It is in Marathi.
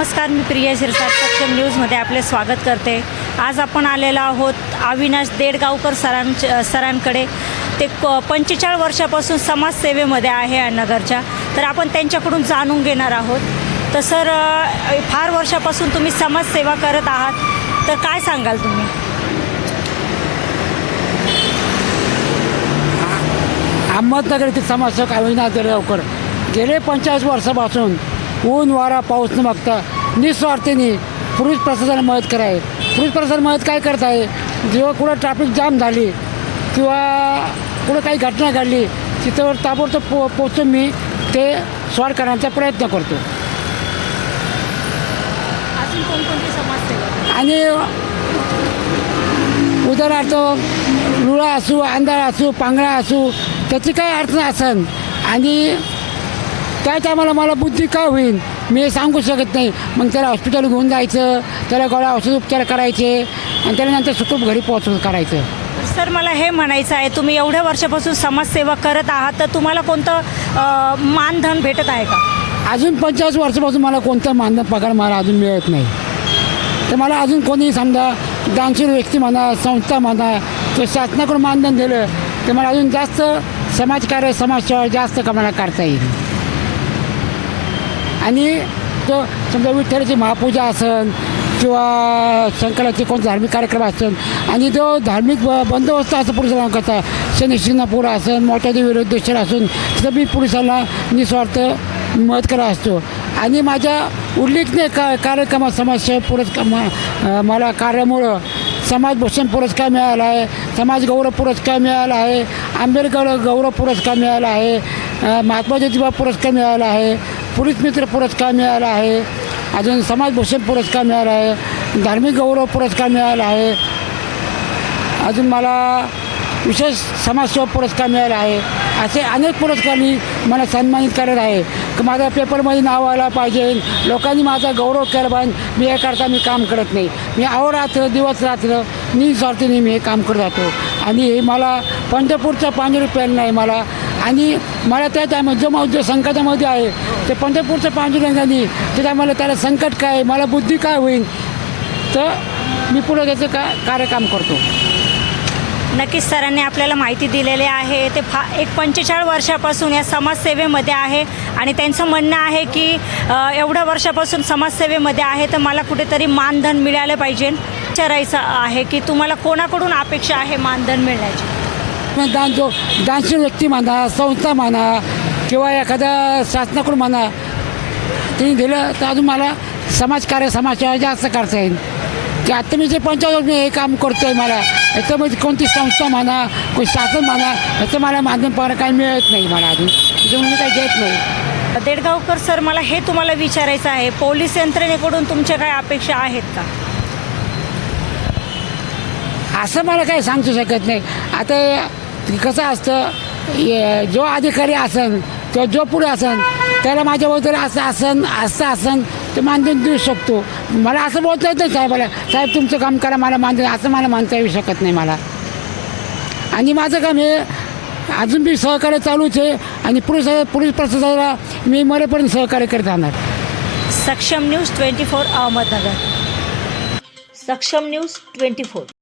नमस्कार मी प्रिया शिरसाट सक्षम न्यूजमध्ये आपले स्वागत करते. आज आपण आलेलो आहोत अविनाश देडगावकर सरांच्या सरांकडे. ते क पंचेचाळीस वर्षापासून समाजसेवेमध्ये आहे नगरच्या. तर आपण त्यांच्याकडून जाणून घेणार आहोत. तर सर फार वर्षापासून तुम्ही समाजसेवा करत आहात. तर काय सांगाल तुम्ही? अहमदनगर येथील समाजसेवक अविनाश देडगावकर गेले पंचेचाळीस वर्षापासून ऊन वारा पाऊस न मागता निस्वार्थीने पोलीस प्रशासनाला मदत कराय पोलीस प्रशासन मदत काय करत आहे जेव्हा कुठं ट्रॅफिक जाम झाली किंवा कुठं काही घटना घडली तिथं ताबडतोब पो पोचून मी ते सॉल्व करण्याचा प्रयत्न करतो. आणि उदाहरणार्थ लुळा असू आंधळा असू पांगळा असू त्याची काय अडचण असन? आणि त्या टायमाला मला बुद्धी काय होईल मी सांगू शकत नाही. मग त्याला हॉस्पिटल घेऊन जायचं. त्याला गोळ्या औषध उपचार करायचे. आणि त्याला नंतर सुखरूप घरी पोहोचून करायचं. सर मला हे म्हणायचं आहे तुम्ही एवढ्या वर्षापासून समाजसेवा करत आहात तर तुम्हाला कोणतं मानधन भेटत आहे का? अजून पंचाळीस वर्षापासून मला कोणता मानधन पगार मला अजून मिळत नाही. तर मला अजून कोणी समजा दानशील व्यक्ती म्हणा संस्था म्हणा तो शासनाकडून मानधन दिलं तर मला अजून जास्त समाजकार्य समाजसेवा जास्त कमाला करता येईल. आणि तो समजा विठ्ठलाची महापूजा असन किंवा शंकराचे कोणते धार्मिक कार्यक्रम असन आणि जो धार्मिक ब बंदोबस्त असं पोलिसांना करता शनी शिंगणापूर असन मोठ्या विरुद्धेश्वर असून तिथं मी पुरुषांना निस्वार्थ मदत करत असतो. आणि माझ्या उल्लेखनीय का कार्यक्रमात समाजसेवा पुरस्कार म- मला कार्यामुळं समाजभूषण पुरस्कार मिळाला आहे समाज गौरव पुरस्कार मिळाला आहे आंबेडकर गौरव पुरस्कार मिळाला आहे महात्मा ज्योतिबा पुरस्कार मिळाला आहे पोलीस मित्र पुरस्कार मिळाला आहे. अजून समाजभूषण पुरस्कार मिळाला आहे. धार्मिक गौरव पुरस्कार मिळाला आहे. अजून मला विशेष समाजसेवा पुरस्कार मिळाला आहे. असे अनेक पुरस्कारांनी मला सन्मानित करत आहे. की माझ्या पेपरमध्ये नाव आला पाहिजे. लोकांनी माझा गौरव केला पाहिजे. मी याकरता मी काम करत नाही. मी अहोरात्र दिवस रात्र निस्वार्थीने मी हे काम करत राहतो. आणि हे मला पंढरपूरच्या पांढरी पेन नाही. मला आणि मला त्या त्या जो मा- जो संकटामध्ये आहे ते पंढरपूरच्या पांडुरंगाने त्या मला त्याला संकट काय मला बुद्धी काय होईल तर मी पुढे त्याचं का कार्यकाम करतो. नक्कीच सरांनी आपल्याला माहिती दिलेली आहे ते फा एक पंचेचाळीस वर्षापासून या समाजसेवेमध्ये आहे आणि त्यांचं म्हणणं आहे की एवढ्या वर्षापासून समाजसेवेमध्ये आहे तर मला कुठेतरी मानधन मिळालं पाहिजे. विचारायचं आहे की तुम्हाला कोणाकडून अपेक्षा आहे मानधन मिळण्याची? मग दान जो दानशील व्यक्ती म्हणा संस्था म्हणा किंवा एखाद्या शासनाकडून म्हणा त्यांनी दिलं तर अजून मला समाजकार्य समाजसेवा जास्त करता येईल. की आता मी जे पंचायत मी हे काम करतो आहे मला याच्यामध्ये कोणती संस्था म्हणा कोणी शासन म्हणा याचं मला माध्यम पगार काही मिळत नाही मला अजून. त्याच्यामुळे मी काही घेत नाही. देडगावकर सर मला हे तुम्हाला विचारायचं आहे पोलीस यंत्रणेकडून तुमच्या काय अपेक्षा आहेत का? असं मला काही सांगू शकत नाही. आता कसं असतं जो अधिकारी असन किंवा जो पुढे असन त्याला माझ्याबद्दल असं असन असं असन ते मानधन देऊ शकतो. मला असं बोलता येतं साहेबाला. साहेब तुमचं काम करा मला मानधन असं मला मानता येऊ शकत नाही मला. आणि माझं काम हे अजून बी सहकार्य चालूच आहे आणि पुरुष पुरुष प्रशासनाला मी मरेपर्यंत सहकार्य करत राहणार. सक्षम न्यूज ट्वेंटी फोर अहमदनगर. सक्षम न्यूज ट्वेंटी फोर.